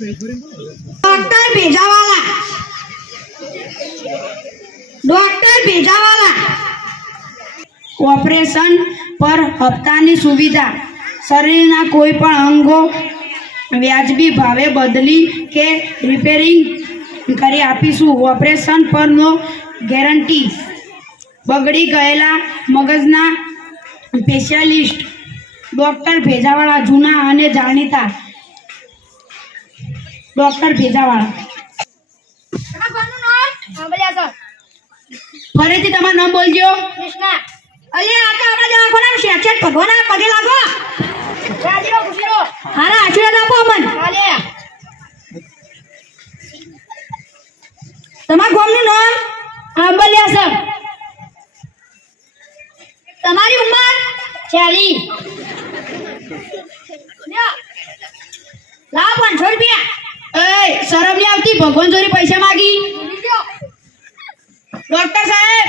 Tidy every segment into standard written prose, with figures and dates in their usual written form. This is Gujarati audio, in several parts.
ડોક્ટર ભેજાવાલા ઓપરેશન પર હપ્તાની સુવિધા શરીરના કોઈ પણ અંગો વ્યાજબી ભાવે બદલી કે રિપેરિંગ કરી આપીશું. ઓપરેશન પરનો ગેરંટી બગડી ગયેલા મગજના સ્પેશિયાલિસ્ટ ડોક્ટર ભેજાવાળા, જૂના અને જાણીતા ડોક્ટર ભેજાવાળા. ફરીથી તમારું નામ બોલજો. કૃષ્ણા. અલ્યા આ તો આપણા દવાખાના શેઠ ભગવાનના પગે લાગો. રાજીરો ખુશીરો. હારા આશીર્વાદ આપો અમન. ચાલે. તમારા ગામનું નામ? આંબલિયા સર. તમારી ઉંમર? 40. લાવ 500 રૂપિયા. એ શરમ નહીં આવતી? ભગવાન જોરી પૈસા માગી. ડોક્ટર સાહેબ,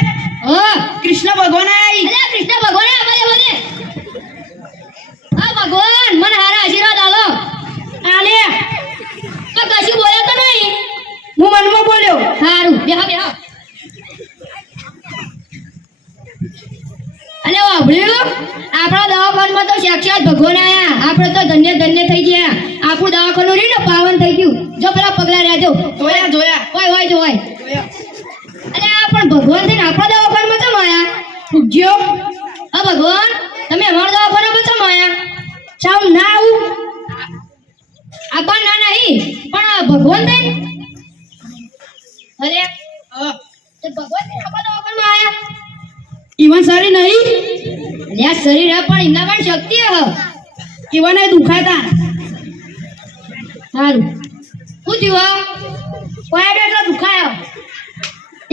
કૃષ્ણ ભગવાન આવી. અરે કૃષ્ણ ભગવાન આલે મને. હા ભગવાન મને હારા આશીર્વાદ આલો. આલે તો કશું બોલ્યો તો નહીં? હું મનમાં બોલ્યો. હારું બેહો બેહો. અલે વાભળ્યું? આપણા દવાખાનામાં તો સાક્ષાત ભગવાન આયા. આપણે તો ધન્ય ધન્ય થઈ ગયા. આપણું દવાખાનું રીને પાવન થઈ ગયું. જો પેલા પગલા રહેજો. જોયા હોય તો હોય. અરે આ પણ ભગવાન થઈને આપણા દવાખાનામાં ચમ આયા? પૂજ્યો. હા ભગવાન તમે અમારા દવાખાનામાં ચમ આયા? ચાલ ના આવું. આપા ના નહીં પણ ભગવાન થઈને અરે તે ભગવાન થઈને આપણા દવાખાનામાં આયા? ઈવન સારી નહીં. અરે આ શરીર હે પણ એમના પણ શક્તિ હ. ઈવન એ દુખાતા. સારું શું થયું? પાડો એટલો દુખાયો.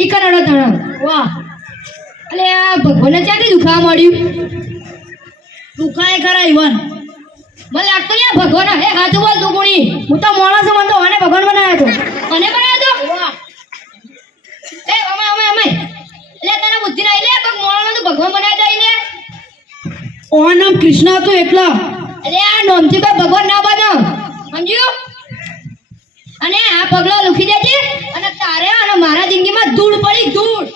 ઈ કરોડો તણ. વાહ. અલે આ ભગવાનને ક્યાંથી દુખાવા મળ્યું? દુખાય ખરા ઈવન. મને લાગતો યાર ભગવાન હે. હાચું બોલ તું કોણી? હું તો માણસ છું, મને તો મને ભગવાન બનાવ્યો હતો. મને બનાવ્યો તો? એ અમાય એટલે તને બુદ્ધિ ના લે કોક મોળાનો તો ભગવાન બનાવી દઈ લે. ઓર નામ કૃષ્ણ હતું એટલો. અરે આ નોમથી કોઈ ભગવાન ના બનો. સમજ્યો? અને આ પગલો લખી દેજે અને તારે અને મારા જિંદગીમાં ધૂળ પડી ધૂળ.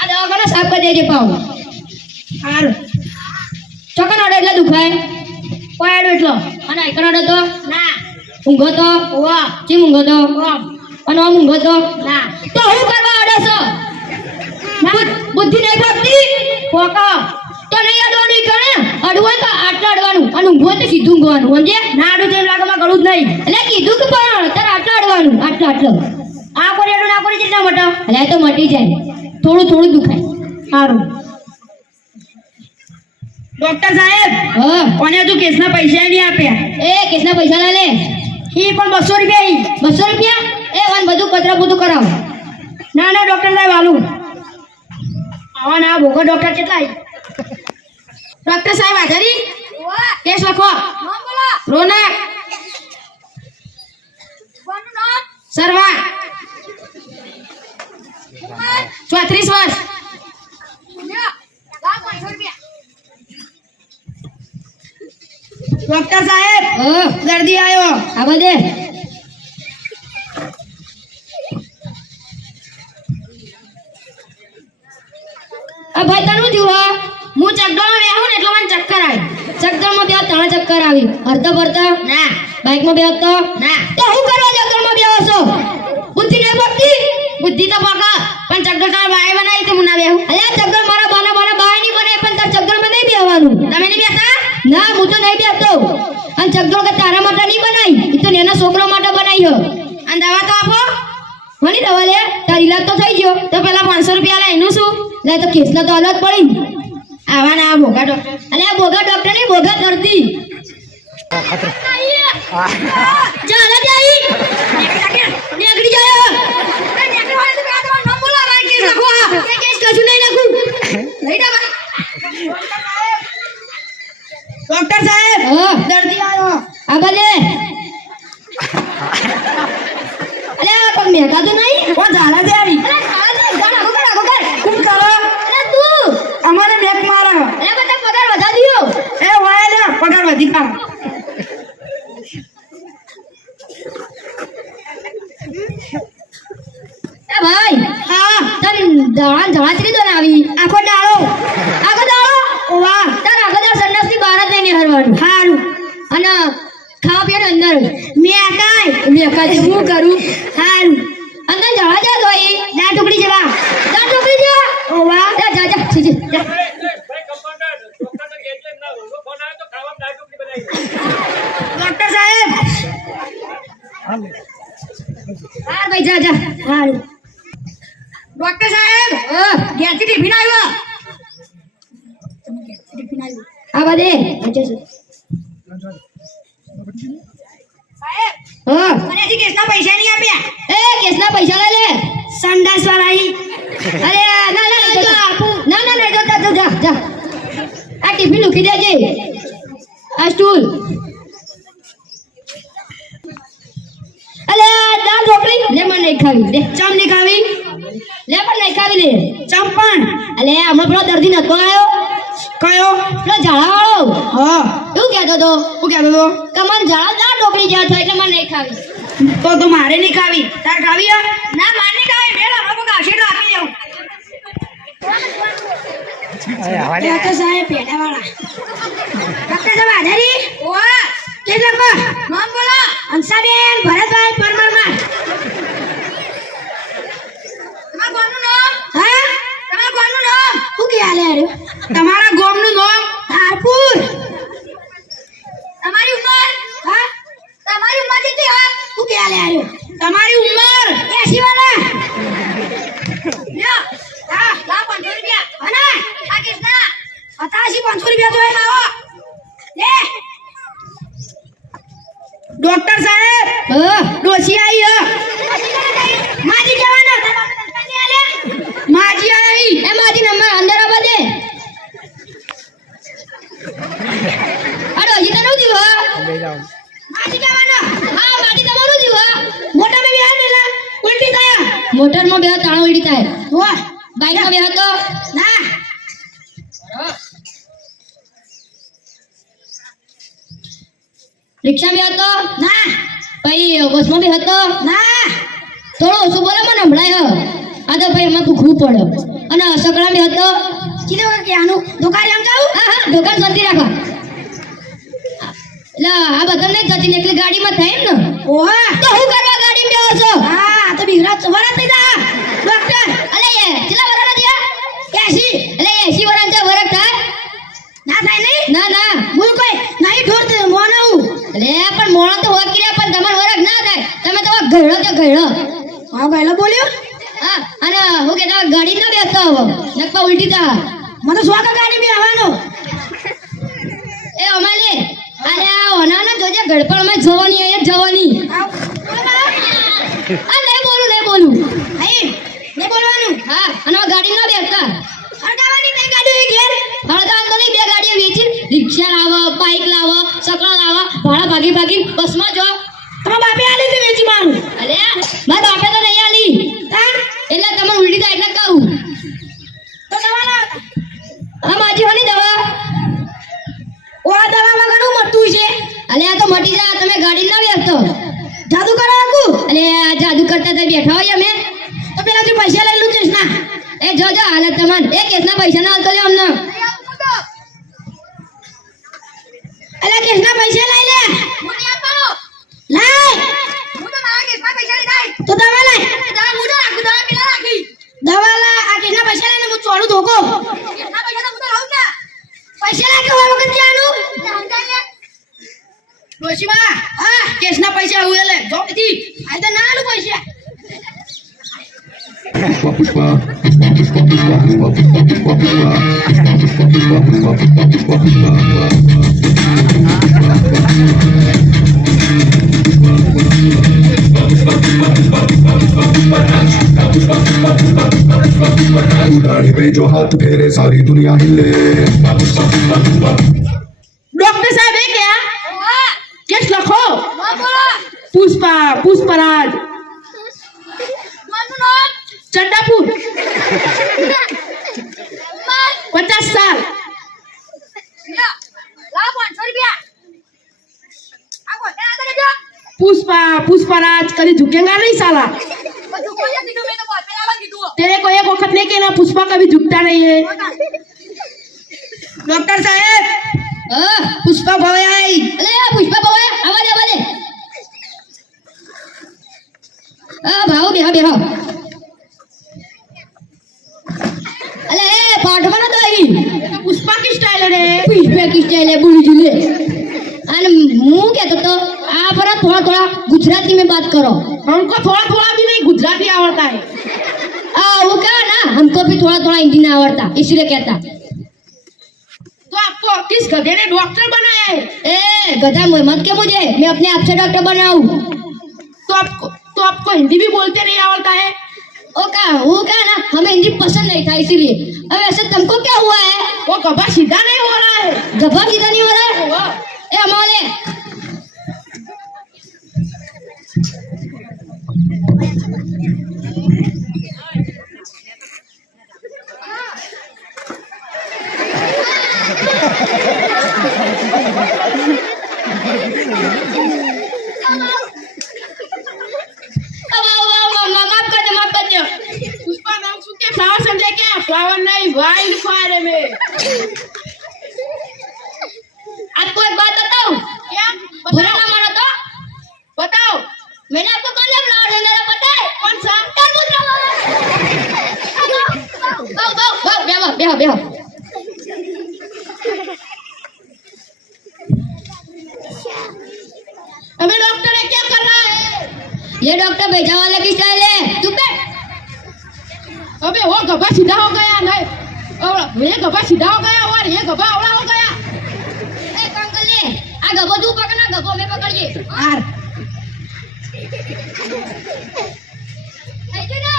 આ દવાખાનો સાફ કરી દેજે પાવ. સારું. ચોકન ઓડે એટલે દુખાય. પાડો એટલો. અને આઈકન ઓડે તો ના. ઊંઘો તો વાહ. ચીમ ઊંઘો તો વાહ. અને આમ ઊંઘો તો ના. તો હું કરવા ઓડે છો? બુદ્ધિ નહીં ભાગતી? કોકા. તો નહીં અડવાનું કરે. અડવું તો આટલું અડવાનું અને ઊંઘવું તો સીધું ઊંઘવાનું. સમજે? ના આડું તેમ લાગે માં ગળું જ નહીં. એટલે કીધું કે પણ તારે આટલું અડવાનું. આટલું આ કોરી એટલું ના કોરી કેટલા મોટા. એટલે તો મટી જાય. થોડું દુખાય. સારું. ડોક્ટર સાહેબ, હા કોને હજુ કેસના પૈસા નહીં આપ્યા? એ કેસના પૈસા ના લે. ઈ પણ 200 રૂપિયા ઈ. 200 રૂપિયા? એ વન બધું કચરા પૂતું કરાવ. ના ડોક્ટર સાહેબ આલું. આવા ના ભોગો ડોક્ટર કેટલા ઈ? ડોક્ટર સાહેબ હાજરી. કેસ લખો. નામ બોલો. રોનક કોનું નામ? સરવા 34 વર્ષ. ડોક્ટર સાહેબ, હા દર્દી આવ્યો. આ બધે આ ભાઈ તનું થયું હા? હું ચકડોળમાં બેહું ને એટલે મને ચક્કર આવે. ચક્કરમાં બે ત્રણ ચક્કર આવી. અડધો પડતા ના. બાઇકમાં બે તો ના. તો હું કરવા ચક્કરમાં બેહો છો? બુદ્ધિ નહીં પડતી? બુદ્ધિ તો પકા પણ ચકડોળ તમારે બાય બનાવી તો હું ના બેહું. અલ્યા ચક્કર મારા બાના બાય નહીં બને પણ તાર ચક્કરમાં નહીં બેહવાનું. તમે નહીં બેસતા? ના હું તો નહીં બેસતો. અને ચકડોળ કે તારા માટે નહીં બનાવી. એ તો એના છોકરા માટે બનાવી હો. અને દવા તો આપો. મને દવા લે તાર ઈલાજ તો થઈ ગયો. તો પેલા 500 રૂપિયા લે એનું શું? લે તો કેસના તો અલગ પડી ને. આવા ના ભોગા ડોક્ટર. અલ્યા બોગા ડોક્ટર નહીં બોગા કરતી. ચાલ જાય નીકળી જાય. કેસ કશું નહીં નાખું. ડોક્ટર સાહેબ, હા દર્દી આવ્યો. આ ભલે અલ્યા પગ મેકા તો નહીં. ઓ ઝાડા દે આવી. ખૂબ ચાલો. અમારે મેક મારો. પગાર વધા દિયો. એ વાય લે પગાર વધી કા. જળાતરી તો ના આવી આખો દાડો આખો દાડો વાહ તાર આખો દાડો સંડાસની બહાર જ નહીં હરવાનું હારું અને ખાવા પીવાનું અંદર મેં કાય મેં કાજે હું કરું હારું અંદર જવા જા દોઈ દાળ ટુકડી જેવા જા ટોકરી જા વાહ જા જા જા છી છી જા ડોક્ટર સાહેબ હા ભાઈ જા જા હારું ડોક્ટર સાહેબ ઘેરથી ટિફિન આવ્યો આ બધે વચ્ચે છે સાહેબ હા મને હજી કેસના પૈસા નહીં આપ્યા એ કેસના પૈસા લઈ લે સંડાસ વાળાઈ અરે ના ના ના ના ના ના જોતા તો જા જા આ ટિફિન મૂકી દેજે આ સ્ટૂલ અલે દાળ ઢોકળી લે મને નહીં ખાવી દે ચમ નહીં ખાવી લે પણ નહીં ખાવી લે ચંપણ અલે હમણાં પેલો દર્દી નતો આવ્યો કયો પેલો ઝાડાવાળો હા એવું કહેતો તો શું કહેતો તો કે મને ઝાડા દાળ ઢોકળી જેવા થાય એટલે મને નહીં ખાવી તો મારે નહીં ખાવી તાર ખાવી હે? ના મારે નહીં ખાવી મેં હમણાં કોક આશીર્વાદ આપી દઉં ડોક્ટર સાહેબ પેડાવાળા ડોક્ટર સાહેબ આધારી ઓવા કે લખો નામ બોલો હંસાબેન ભરતભાઈ પરમારમાં તમારા ગામનું નામ હા તમારા ગામનું નામ શું કે આલે અરે તમારા ગામનું નામ હારપુર તમારી ઉંમર હા તમારી ઉંમર કેટલી હા શું કે આલે અરે તમારી ઉંમર 80 વાળા લ્યો હા લા 500 રૂપિયા અને આ કિસના 85 500 રૂપિયા તો લાવો લે ડોક્ટર સાહેબ ડોસી આવી હે માજી જવાનો માજી આવી એ માજી નંબર અંદર આવવા દે અરે હજી તો નું દીવો માજી જવાનો હા માજી તમારું દીવો મોટા મે બેહા મેલા ઉલટી થયા મોટરમાં બે તાણો ઉડી થાય હો બાઈકમાં બે તો ના રિક્ષા બે હતો ના પછી બસમાં બે હતો ના થોડું ઓછું બોલો મને સંભળાય હ આ તો ભાઈ એમાં ભૂખવું પડે અને સકડા બે હતો કીધો કે આનું દુકાને આમ જાઉં હા હા દુકાન શાંતિ રાખો એટલે આ બધા નહીં જતી ને એકલી ગાડીમાં થાય એમ ને ઓહા તો હું કરવા ગાડીમાં બેહો છો હા તો બીવરાત વરાત થઈ જા ડોક્ટર અલે એ કેટલા વરાના થયા 80 એટલે 80 વરાના જે વરખ થાય ના થાય નહીં ના ના હું કોઈ નહીં ઢોર મોનાવું અલે પણ મોણો તો હોકી રહ્યા પણ તમારો વરખ ના થાય તમે તો ઘેડો તે ઘેડો હા ગયેલો બોલ્યો હા અને હું કહેતા ગાડી ના બેસતો હવે નકપા ઉલટી થા મને તો સ્વાગત ગાડી બી આવવાનું એ અમાલે અરે આ ઓનાના જોજે ગડપણ માં જવાની આય જવાની આ નહીં બોલું નહીં બોલવાનું હા અને હવે ગાડી ના બેસતા હરગાવાની નહીં ગાડી ઘેર હળગાન તો નહીં બે ગાડીઓ વેચી રિક્ષા લાવો બાઈક લાવો સકડા લાવો ભાડા ભાગી ભાગી બસમાં જો તમારા બાપે આલી તે વેચી મારું અલે મારા બાપે તો નહીં આલી હા એટલે તમને ઉલટી થાય એટલે કહું તો દવા લાવ આ માજી હોની દવા ઓ આ દવામાં ઘણું મટતું છે અલે આ તો મટી જા તમે ગાડી ના બેસતો જાદુ કરો આકુ અલે આ જાદુ કરતા તો બેઠા હોય અમે તો પેલા તું પૈસા લઈ લઉં છે ના એ જો જો હાલત તમાર એ કેસના પૈસા ના હાલતો લે અમને અલા કેસના પૈસા લઈ લે મને આપો લાય હું તો મારા કેસના પૈસા લઈ જાય તો દવા લાય દવા હું તો રાખું દવા પેલા રાખી દવા લા આ કેસના પૈસા લઈને હું ચોડું ધોકો કેસના પૈસા તો હું તો લાવું ને પૈસા લાગે હોય વખત ક્યાંનું ડોશીમાં હા કેસના પૈસા હું લે જો કીધી આ તો ના આલું પૈસા उड़ाने पे जो हाथ फेरे सारी दुनिया हिले डॉक्टर साहब है क्या केस लखो पुष्पा पुष्पराज चंडापुर 50 साल पुष्पा पुष्पराज कभी झुकेगा नहीं साला तेरे को एक वक्त नहीं कहना पुष्पा कभी झुकता नहीं है डॉक्टर साहब पुष्पा भवाई आई અલે આ પુષ્પા ભવાય આવા દે ભાવ બેહો બેહો અલે એ પાઠવાનો તો અહીં पुष्पा की स्टाइल रे પુષ્પા કી સ્ટાઇલ બોલી જુલે અને હું કહેતો તો આ પર થોડા થોડા ગુજરાતી में बात करो हमको थोड़ा थोड़ा भी नहीं गुजराती आवड़ता है वो क्या ना हमको भी थोड़ा थोड़ा हिंदी नहीं आवड़ता इसलिए कहता तो आपको किस गधे ने डॉक्टर बनाया है ए गधा मत के मुझे मैं अपने आप से डॉक्टर बनाऊं तो आपको हिंदी भी बोलते नहीं आवड़ता है वो क्या ना हमें हिंदी पसंद नहीं था इसीलिए अब ऐसे तुमको क्या हुआ है वो गभा सीधा नहीं हो रहा है गभा सीधा नहीं हो रहा है ए अमोले माफ कर दो पुष्पा नाम सुन के फ्लावर समझे क्या फ्लावर नहीं वाइल्ड फायर है में आपको एक बात बताऊं क्या बुरा ना मानो तो बताओ मैंने आपको कौन सा फ्लावर समझाया पता है कौन सा तरबूज बेहो बेहो अबे डॉक्टर है क्या कर रहा है ये डॉक्टर भेजा वाला की स्टाइल है चुप बैठ अबे वो गभा सीधा हो गया नहीं और ये गभा सीधा हो गया और ये गभा अवड़ा हो गया ए कंकले आ गबो तू पकड़ना गबो मैं पकड़िए यार ऐसे ना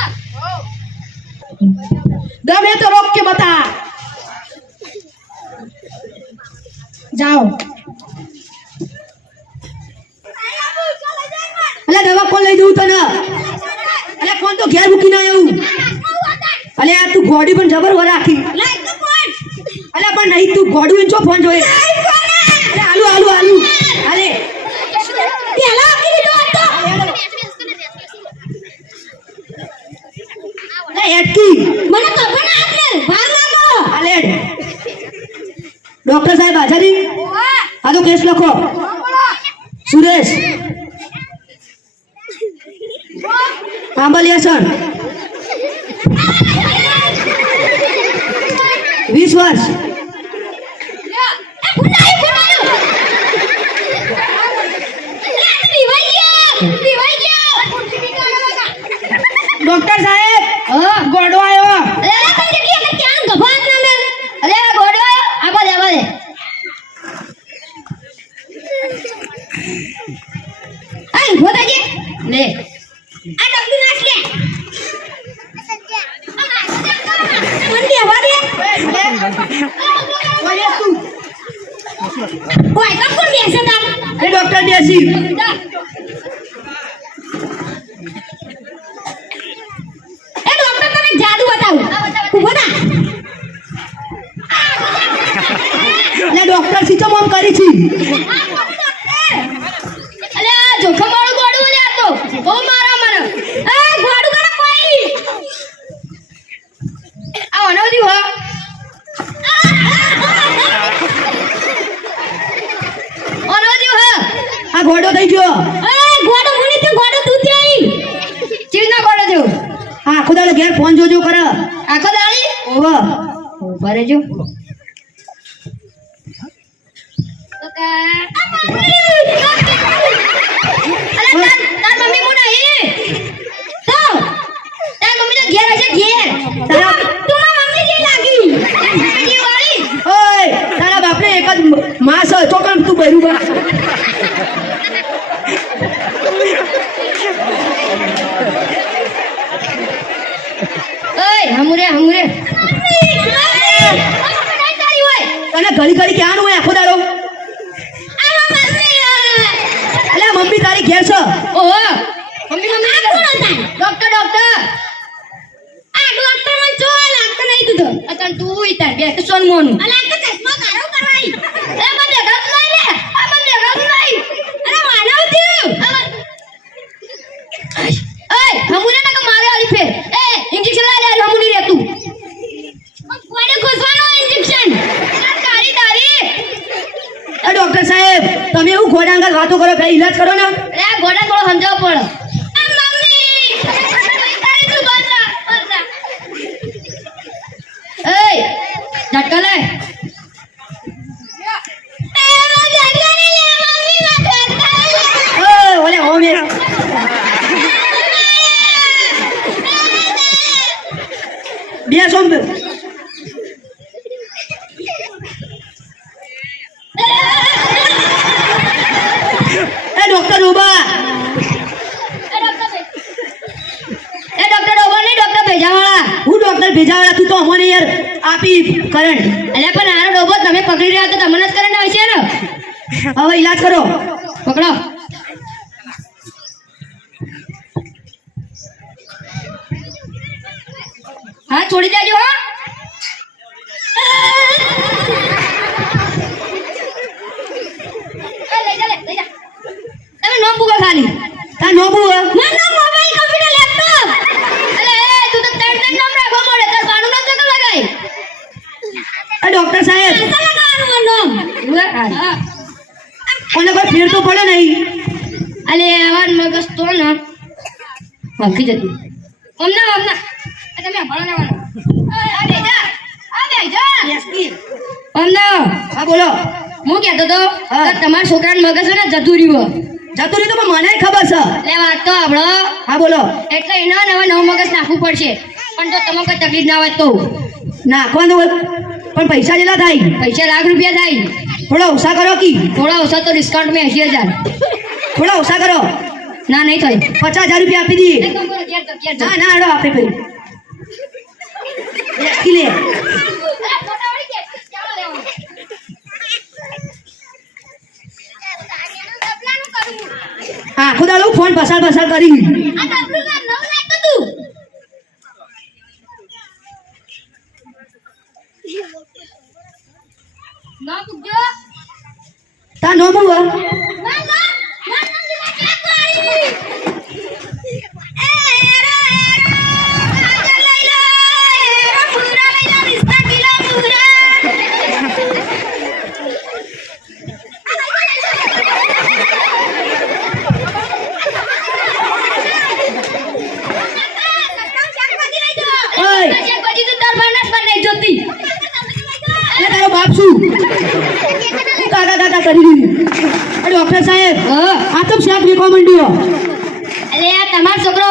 दम है तो रोक के बता जाओ અલે દવા કોણ લઈ દઉં તને અલે કોણ તો ઘેર મૂકીને આવ્યું અલે આ તું ગોડી પણ જબર વર રાખી અલે પણ નહીં તું ગોડું જો ફોન જોઈ અલે આલુ આલુ આલુ અલે પેલા આપી દીધો હતો અલે એટકી મને ખબર ના આપને ભાગ લાગો અલે ડોક્ટર સાહેબ હાજરી આ તો કેસ લખો સુરેશ આંબલિયાસણ 20 વર્ષ डॉक्टर साहब गोडो आयो अरे गोडो आबा दे आई होता जी ले आ डब्ल्यू नाच ले मंदी आवाज है ओए तू ओए कब कौन ऐसा था એ ડોક્ટર દેસી ए डॉक्टर तने जादू बताऊं बता એટલે ડોક્ટર સી ચમ કરી છી અલે આ જોખમ વાળું ગોડું લે આ તો બહુ મારા મને એ ગોડું કરે કોઈ આ અનવધી હો અનવધી હો આ ઘોડો થઈ ગયો એ ગોડું મુની તું ગોડું તું થઈ ચીના ગોડો જો આ આખો દાડો ઘેર ફોન જોજો કરે આખો દાડી ઓવ ઉભા રહેજો તો કા અલે તાર મમ્મી મુ નહીં તો તાર મમ્મી તો ઘેર હશે ઘેર તું માર મમ્મી જે લાગી ઈ વાળી ઓય તારા બાપને એક જ માસ હતો કેમ તું બૈરું બા ઓય હમુરે તને ઘડી ઘડી ક્યાં હોય આખો દાડો અલે મમ્મી તારી ઘેર છે ઓહો મમ્મી ડોક્ટર આ ડોક્ટર મને જો લાગતો નહીં તું તો અતન તું ઈતા બે કે સોન મોનું અલા કે ચશ્મા કાઢો કરવાઈ એ મને રસ લઈ લે આ મને રસ લઈ અરે માનવ થયું ઓય હમુરે ના કે મારે આલી ફેર એ ઇન્જેક્શન લઈ લે તમે એવું ઘોડા અંગલ વાતો કરો ભાઈ ઈલાજ કરો ને અરે આ ગોડા થોડો સમજાવવો પડે એય ઝટકા લે ઓય ઓલે ઓમે બે સોમ એ ડોક્ટર ઉબા એ ડોક્ટર ડોબા નહીં ડોક્ટર ભેજાવાળા હું ડોક્ટર ભેજાવાળા તું તો અમને યાર આપી કરંટ અલ્યા પણ આરો ડોબો તમે પકડી રહ્યા તો તમને જ કરંટ આવશે ને હવે ઈલાજ કરો પકડો હા છોડી દેજો હા લઈ જા તમે નો પૂગો ખાલી તા નો બુ ના મોબાઈલ કમ્પ્યુટર લેપટોપ અલે એ તું તો ત્રણ નામ રાખો પડે તાર બાનું નામ તો લગાય આ ડોક્ટર સાહેબ લગાવવાનું નામ હા કોને કોઈ ફેર તો પડે નહીં અલે આવાજ મગજ તો ના બાકી જતી ઓમના તમે ભણો ના આ બેજા ઓમના હા બોલો હું કહેતો તો હા. કે તમારા છોકરાનું મગજ છે ને જતું રહ્યું જતું રહ્યું તો પણ મને ખબર છે એટલે વાત તો આપણો હા બોલો એટલે એના ને હવે નવું મગજ નાખવું પડશે પણ જો તમને કોઈ તકલીફ ના હોય તો નાખવાનું હોય પણ પૈસા જેટલા થાય પૈસા લાખ રૂપિયા થાય થોડા ઓછા કરો કી થોડા ઓછા તો ડિસ્કાઉન્ટ માં 80,000 થોડા ઓછા કરો ના નહીં થાય 50,000 રૂપિયા આપી દઈએ ના ના હાલો આપે ભાઈ કી લે હા ખુદા લો ફોન પસાર કરી તા નો બુ તારો બાપ શું કાકા કાકા કરી ડોક્ટર સાહેબ આ તો શાક વેચવા માંડ્યો અલે આ તમારો છોકરો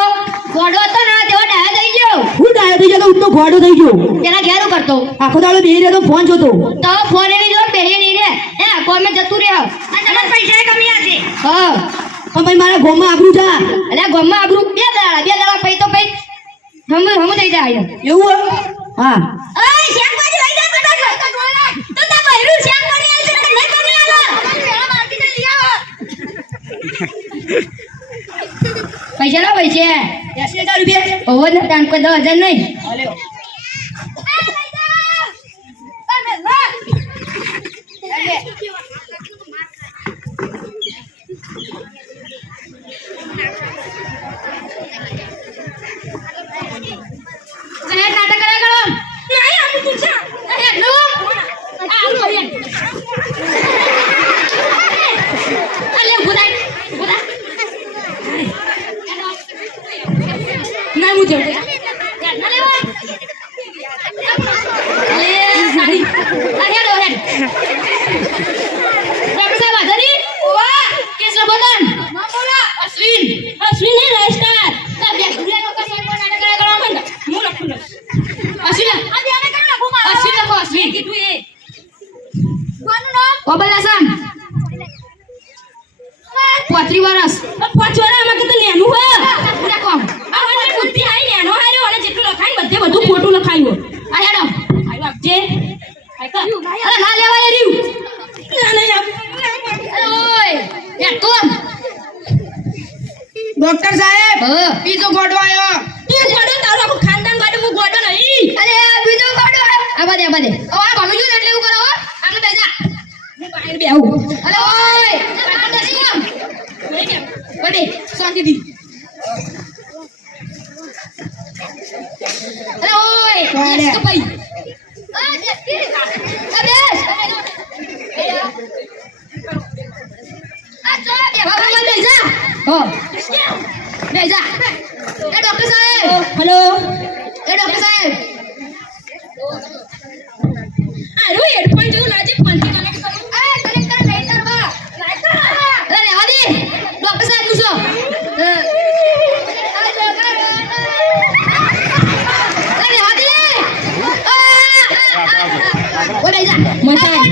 ગોડો હતો ને તેવો ડાયો થઈ ગયો હું ડાયો થઈ ગયો તો ઘોડો થઈ ગયો તેના ઘેર કરતો આખો દાડો બેહી રહ્યો તો ફોન જોતો તો ફોન એની જો બેહી નહીં રે એ કોમે જતું રહ્યો અને પૈસા કમી આશે હા પણ ભાઈ મારા ગોમાં આબરૂ જા અલે ગોમાં આબરૂ બે દાડા પૈ તો પૈ હમ થઈ જાય એવું હા ઓય શાકભાજી લઈ જા તો તા બહેરું શાકભાજી આવી છે તો નહીં કમી આલો પેલા માર્કેટ લઈ આવો પૈસા લો પૈસા 80,000 રૂપિયા ઓવર ને તાન કોઈ 10,000 નહીં હાલ્યો પોત્રી વર્ષ આમાં કે તો નેનું હોય પૂરા કોમ આ મને બુદ્ધિ આઈ નેનો હાર્યો અને જેટલું લખાય બધે બધું ખોટું લખાયું આ હેડો આયો આપજે અરે ના લેવાય રહ્યું ના નહીં આપ ઓય યાર તો ડોક્ટર સાહેબ હા બીજો ગોડો આયો તું ગોડો તારો આખું ખાનદાન ગોડો હું ગોડો નહીં અરે આ બીજો કાઢો આ બધે ઓ આ ભણું છું એટલે એવું કરો હો આપણે બેજા હું બહાર બેહું અરે ઓય કાકા તો નહીં આમ બડે શાંતિ દી અરે ઓય યસ તો ભાઈ આ યસ કે અરે હા બે જા એ ડોક્ટર સાહેબ હેલો એ ડોક્ટર સાહેબ આરો હેડફોન જેવું લાગે ફોનથી કનેક્ટ કરું કનેક્ટ કર નહીં કરવા અરે આદી ડોક્ટર સાહેબ પૂછો અરે આદી ઓરે જા મસાજ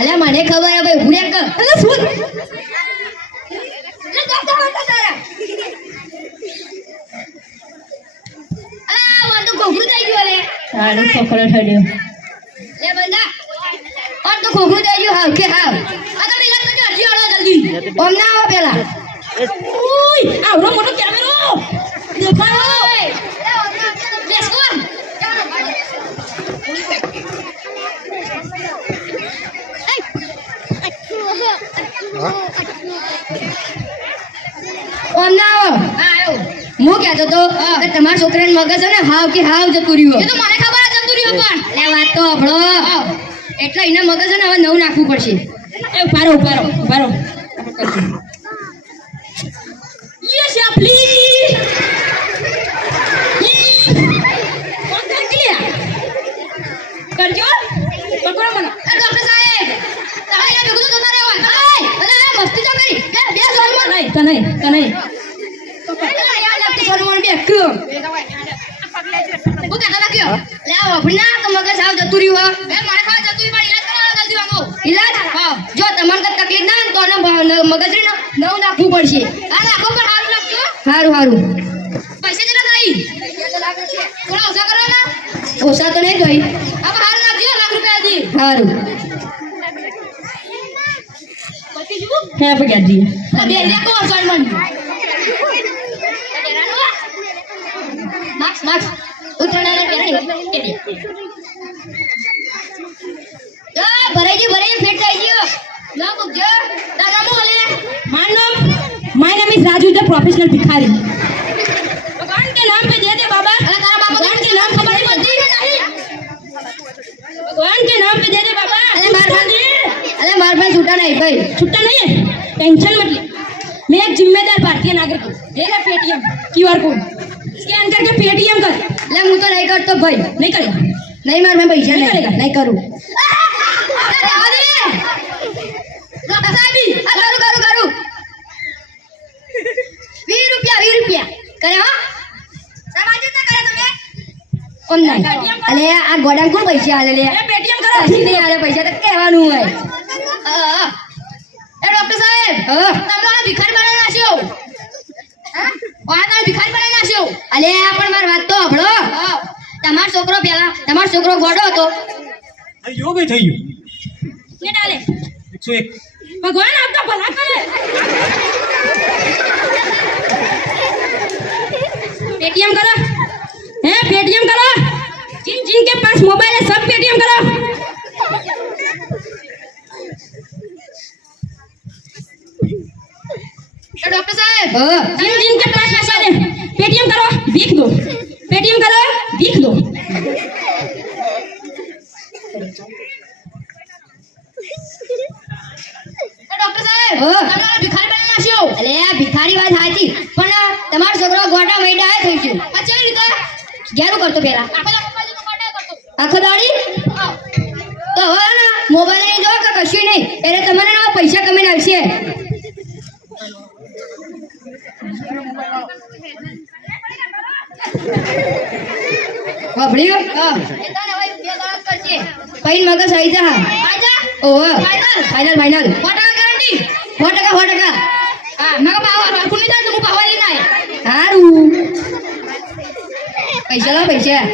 અલે મને ખબર હે ભાઈ ઉરે કર અલે શું તારું છોકરો થયો લે બંદા ઓન તો ખોખું થઈ ગયું હાવ કે હાવ આ તો ઇલાજ કરજો હજી આવો જલ્દી ઓમ ના આવો પેલા ઉય આવડો મોટો કેમેરો દેખાયો બેસ કોણ ઓમ ના આવો આયો હું કહેતો તો કે તમારા છોકરાને મગજ છે ને હાવ કે હાવ જતું રહ્યું એ તો મને ખબર જ જતું રહ્યું પણ લે વાત તો આપણો એટલે એને મગજ છે ને હવે નવું નાખવું પડશે એ ઉભારો યસ પ્લીઝ કરજો પકડો મને ડોક્ટર સાહેબ તમે એ ભેગું તો તમારે અરે મસ્તી તો કરી બે જોરમાં નહીં તને યાર ડોક્ટર સલમાન બે ક્યો હું કહેતા લાગ્યો લે ઓભના તો મગજ હાવ જતું રહ્યું એ મારે ખાવા જતું પણ ઈલાજ કરાવવા જલ્દી આવો ઈલાજ હા જો તમને કઈ તકલીફ ના હોય તો મગજ ને નવું નાખવું પડશે આ નાખો પણ હારું લાગજો સારું પૈસા કેટલા થાય થોડા ઓછા કરો ને ઓછા તો નહીં ગઈ હવે હારું નાખજો લાખ રૂપિયા દી સારું પછી જુઓ હે પગ્યા જી બે લેકો સલમાન માર્ક્સ ઉતરણા પહેરાઈ ભરાઈ ગયું ફિટ થઈ ગયું ના મુકજો તારા મો લે my name is Raju the professional भिखारी भगवान के नाम पे दे दे बाबा अरे तारा बाबा भगवान के नाम खबर नहीं पड़ती है नहीं भगवान के नाम पे दे दे बाबा अरे मार भाई छूटा नहीं भाई छुट्टा नहीं है टेंशन मत ले मैं एक जिम्मेदार भारतीय नागरिक हूँ दे दे पेटीएम क्यूआर कोड स्कैन करके पेटीएम कर ले मैं तो नहीं करता भाई नहीं करेगा नहीं मार मैं पैसा नहीं करेगा नहीं करूँ अरे आदि डॉक्टर साहब भी करूँ 20 रुपया करे हाँ समाज इतना करे तुम्हें कौन नहीं अरे आ गोडांग कोण पैसे आले ले ए पेटीएम करो अशी नहीं आले पैसे तर કહેવાનું હોય એ ડોક્ટર સાહેબ તમે આ ભિખારી બનાવી નાખ્યો હા આ ભિખારી બનાવી નાખ્યો અલે આ પણ માર વાત તો સાંભળો તમારો છોકરો ગોડો હતો યો કઈ થઈ ગયું ને ડાલે 101 ભગવાન આપતા ભલા કરે पेटीएम करो हैं पेटीएम करो जिन के पास मोबाइल है सब पेटीएम करो डॉक्टर साहब जिन के पास मोबाइल है पेटीएम करो भीख दो पेटीएम करो भीख दो डॉक्टर साहब તમારા ભિખારી બની નાખ્યો અલે આ ભિખારી વાત સાચી પણ તમારો છોકરો ગોડા મૈડા થઈ ગયો આ કેવી રીતે ઘેરું કરતો પેલા આખો દાડી નો કોટા કરતો આખો દાડી તો હવે ને મોબાઈલ ની જો કે કશું નહીં એટલે તમારે ના પૈસા કમીને આવશે વાપડ્યું એતાને હવે ઉપયોગ કરશે પૈન મગજ આવી જા આજા ઓહો ફાઇનલ ફાઇનલ ફોટા ગેરંટી 100% હા પૈસા લો પૈસા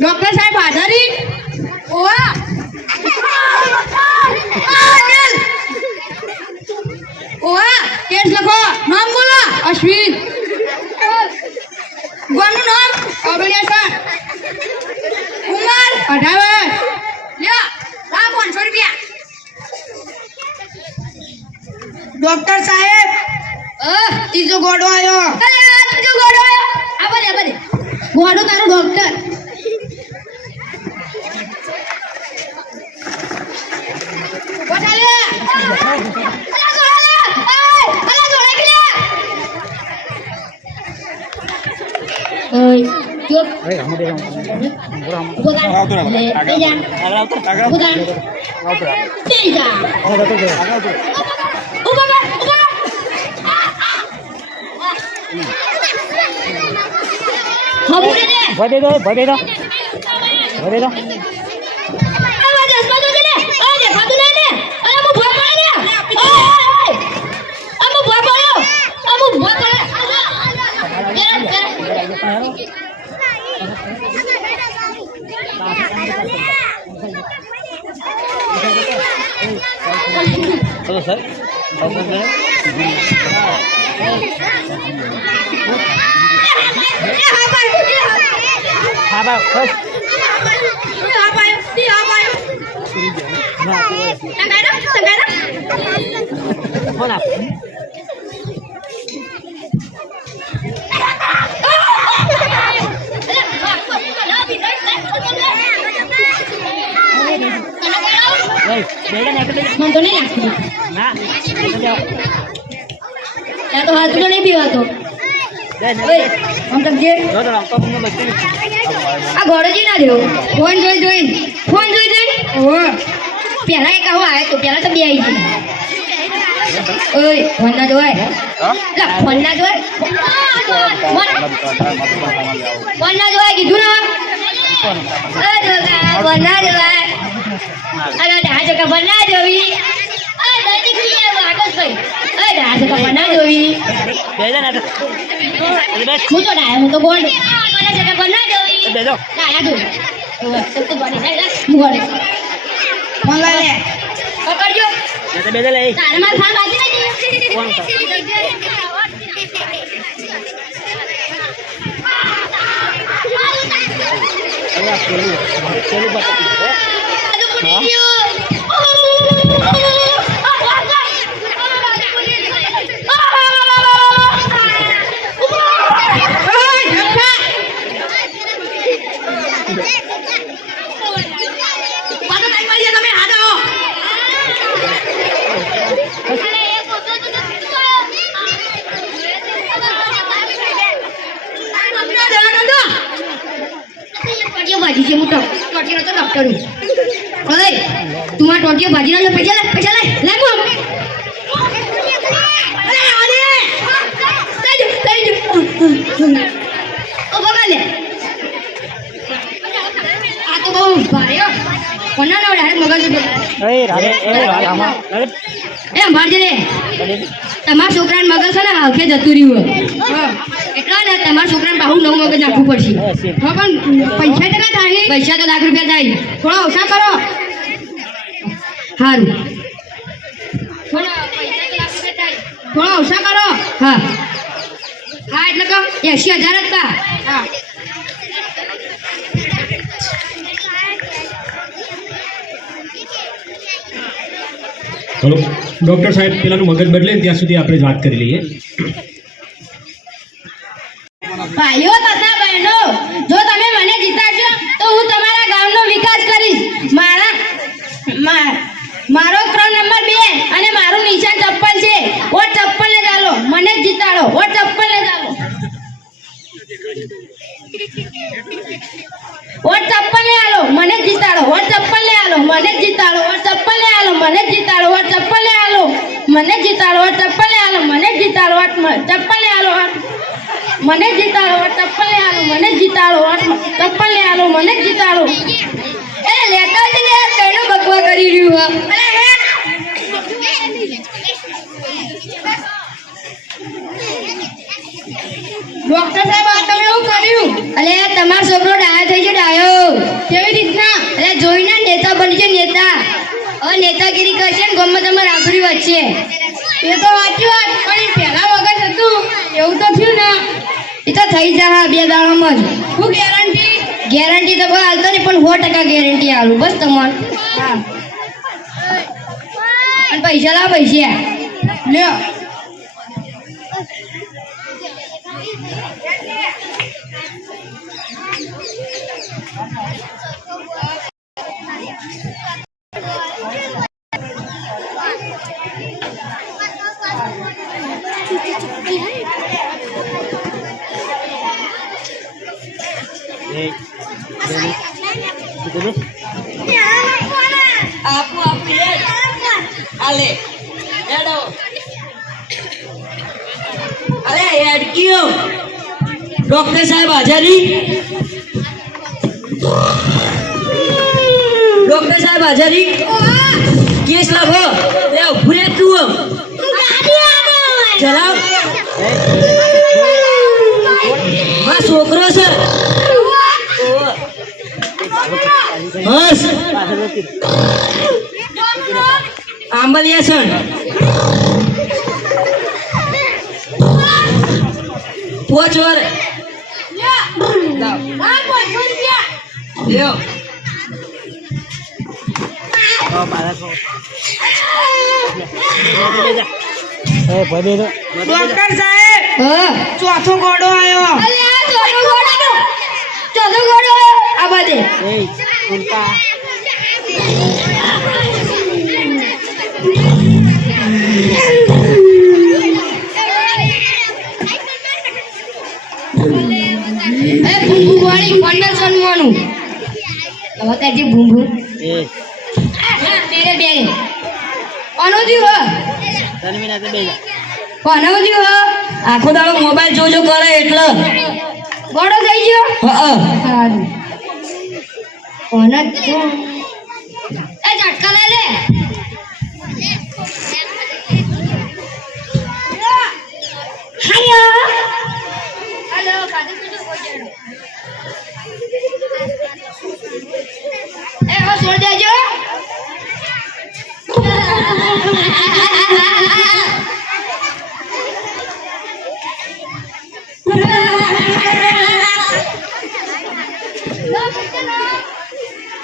ડોક્ટર સાહેબ હાજરી ઓવા ઓવા કેસ લખો નામ બોલો અશ્વિન ગોનું નામ અભિલેષણ ઉંમર 18 વર્ષ લ્યો લા 500 રૂપિયા ડોક્ટર સાહેબ ત્રીજો ગોડો આવ્યો. અરે ત્રીજો ગોડો આવ્યો આ બધે ગોડો તારો ડોક્ટર. Hello, sir. તો નહીં ત્યાં તો હાથ નહીં પીવાતો આમ તો જે આ ઘોડોજી ના દેવો ફોન જોઈ પેલા એક આવો આવ્યો તો પેલા તો બે આવી ગઈ ઓય ફોન ના જોવાય ફોન ના જોવાય કીધું ને ફોન ના જોવાય અરે ઢાંચો કે બના જોવી અરે દર્દી ખીલી આગળ ભાઈ અરે ઢાંચો કે બના જોવી હું તો ડાય હું તો બોલ મને જગા બના જોવી બેજો ના દો તો બની જાય મુવાડે ફોન લઈ લે પકડજો તે બેજો લે તારે માર ફોન બાકી નહીં કોણ ચલો બતા ભાજી છે હું તો ટોટીનો તો ડોક્ટર હું ઓય તું આ ટોટીઓ ભાજી ના લે પૈસા લે લે મો અરે આને તઈ જો ઓ બગા લે આ તો બહુ ભારે હો કોના નો ડાયરેક્ટ મગજ એ રાધે આમાં એ મારજે રે તમારા છોકરાને મગજ છે ને આખે જતું રહ્યું એટલા ને તમારા છોકરાને બહુ નવું મગજ નાખવું પડશે હા પણ પૈસા તો થાય પૈસા તો લાખ રૂપિયા થાય થોડા ઓછા કરો સારું થોડા ઓછા કરો હા એટલે કહો 80,000 જ બા હા ચલો ડોક્ટર સાહેબ પેલાનું મગજ બદલે ત્યાં સુધી આપણે વાત કરી લઈએ ભાઈઓ તથા બહેનો જો તમે મને જીતાડશો તો હું તમારા ગામનો વિકાસ કરીશ. મારો ક્રમ નંબર 2 અને મારું નિશાન ચપ્પલ છે. વોટ ચપ્પલ ને ચાલો, મને જ જીતાડો. વોટ ચપ્પલ ને ચાલો, વોટ ચપ્પલ ને મને જીતાડો વોટ ચપ્પલ લે આલો મને જીતાડો વોટ ચપ્પલ લે આલો મને જીતાડો વોટ ચપ્પલ લે આલો મને જીતાડો વોટ ચપ્પલ લે આલો મને જીતાડો વોટ ચપ્પલ લે આલો મને જીતાડો વોટ ચપ્પલ લે આલો મને જીતાડો વોટ ચપ્પલ લે આલો મને જીતાડો એ લેતા જ લે કઈનો બકવા કરી રહ્યું હે ડોક્ટર સાહેબ આ તમે એવું કર્યું અલે તમારો છોકરો ડાયો થઈ ગયો ડાયો કેવી રીતના અલે જોઈને નેતા બની છે નેતા હવે નેતાગીરી કરશે ને ગમે તમારે આખરી વચ્ચે એ તો સાચી વાત પણ એ પહેલા વગર હતું એવું તો થયું ને એ તો થઈ જાય 2 દાડામાં જ શું ગેરંટી તો કોઈ હાલતો નહીં પણ 100% ગેરંટી આલું બસ તમારે હા અને પૈસા લાવ પૈસા લ્યો ડોક્ટર સાહેબ હાજરી ડોક્ટર સાહેબ હાજરી કેસ લખો લે ઉભરે તું ચલાવ હા છોકરો છે હસ આંબલિયા છે 5 વાર લ્યો ડોક્ટર સાહેબ ચોથો ગોળો આવ્યો અલે આ ચોથો ગોળો આ બાજુ ભૂંભુ વાળી 1500 નું હવે કાજી ભૂંભુ તેરે બે કોનો દીવો કોનો દીવો આખો દાડો મોબાઈલ જોજો કરે એટલે ગોળો થઈ ગયો સારું કોના એ ઝટકા લે હાયો હેલો કાજી પીજો કોઈ એ હો છોડ દેજો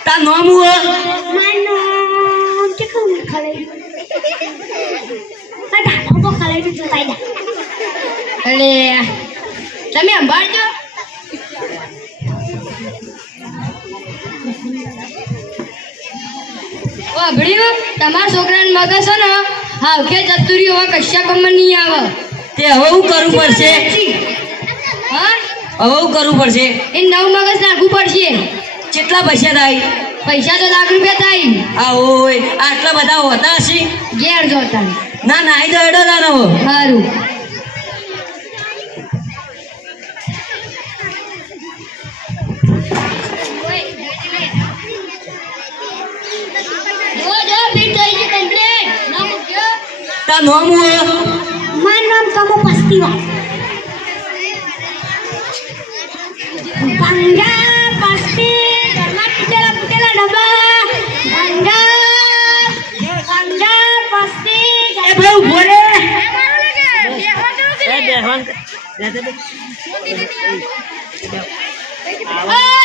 તા નામ હું માનો કે કોણ ખાલે આ દાદા તો ખાલે જોતાઈ દા અલે તમે અંબાડજો ઓ ભડ્યું તમારા છોકરાને મગજ છે ને હા કે જતુરી હવે કશા કમ નહીં આવે તે હવે હું કરવું પડશે હા હવે હું કરવું પડશે એ નવ મગજ નાખવું પડશે કેટલા પૈસા થાય પૈસા તો લાખ રૂપિયા થાય આ ઓય આટલા બધા હોતા હશે ઘેર જોતા ના ના આઈ તો એડો ના નો સારું તા નામ હું મારું નામ કમો પસ્તીવા ભંગા પસ્તી ઘરમાં તૂટેલા ડબ્બા ભંગા પસ્તી એ ભાઈ ઉભો રે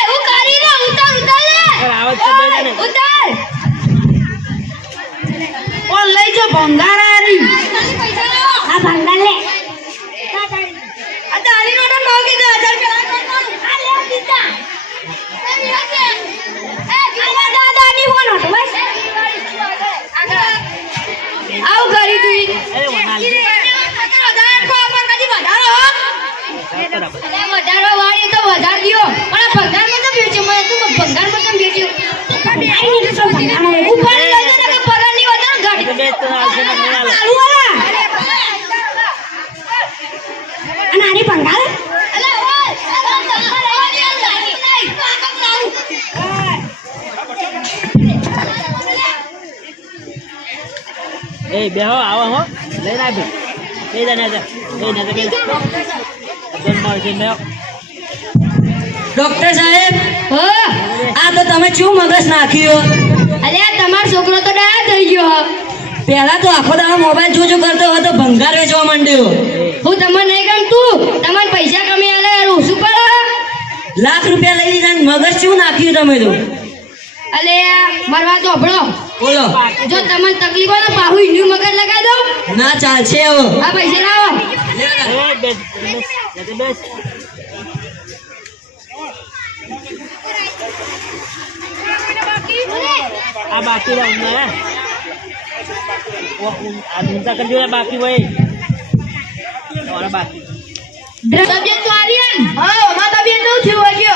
હું કરી લે ઉતાર ઉતાર ઓ લઈ જો ભંગારારી આ ભંગાર લે આ તારી નોટો ભાવ કીધો 1000 પેલા આ લે દીધા એ બીજા દાદાની ફોન હતો બસ આવ કરી તું વધારો વાળી તો વધાર દિયો પણ આ ભંગારમાં તો બેચ્યો મને તું ભંગારમાં કેમ બેચ્યો મારી ભંગાર એ બેહો આવો હો લઈને આવી બે જણા જા ડોક્ટર સાહેબ હો આ તો તમે શું મગજ નાખ્યો અલ્યા તમારો છોકરો તો ડાયા થઈ ગયો હ. પહેલા તો આખો દાડો મોબાઈલ જોજો કરતો હતો તો ભંગાર વેચવા માંડ્યો હું તમને નહીં ગમતું તમને પૈસા કમી આલે યાર ઓછું પડે લાખ રૂપિયા લઈ લીધા ને મગજ શું નાખ્યું તમે તો અલે મારવા તો હભળો બોલો જો તમને તકલીફ હોય તો પાહુ ઈનું મગજ લગાવી દઉં ના ચાલશે હવે આ પૈસા લાવો બેસ આ બાકી રહુંगा वो ऊंचा कर दिया बाकी वही और बाकी તબિયત તો આરી હે હા અમાર તબિયત તો થયું હજો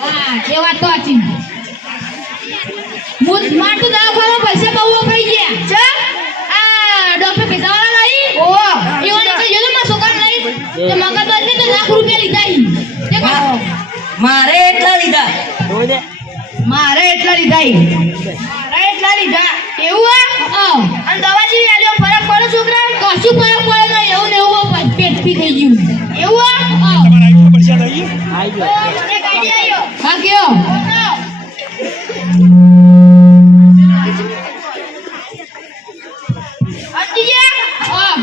હા એ વાત તો આછી મુજ માટુ દવાખાનો પૈસા બહુ વપરાઈ ગયા છે આ ડોક્ટર પૈસાવાળા નહીં ઓ એવાને કે જોજો માં છોકરા નહીં તે મગજ બદલી તો લાખ રૂપિયા લીધા ઈ તે કહો મારે એટલા લીધા हो दे મારે એટલા લીધા ઈ મારે એટલા લીધા એવું હા અને દવા જેવી આલ્યો ફરક પડે છોકરા કશું ફરક પડે નહીં એવું ને એવું પેટ પી થઈ ગયું એવું હા आई गयो મને ગાડી આયો હા કયો અતિયા હા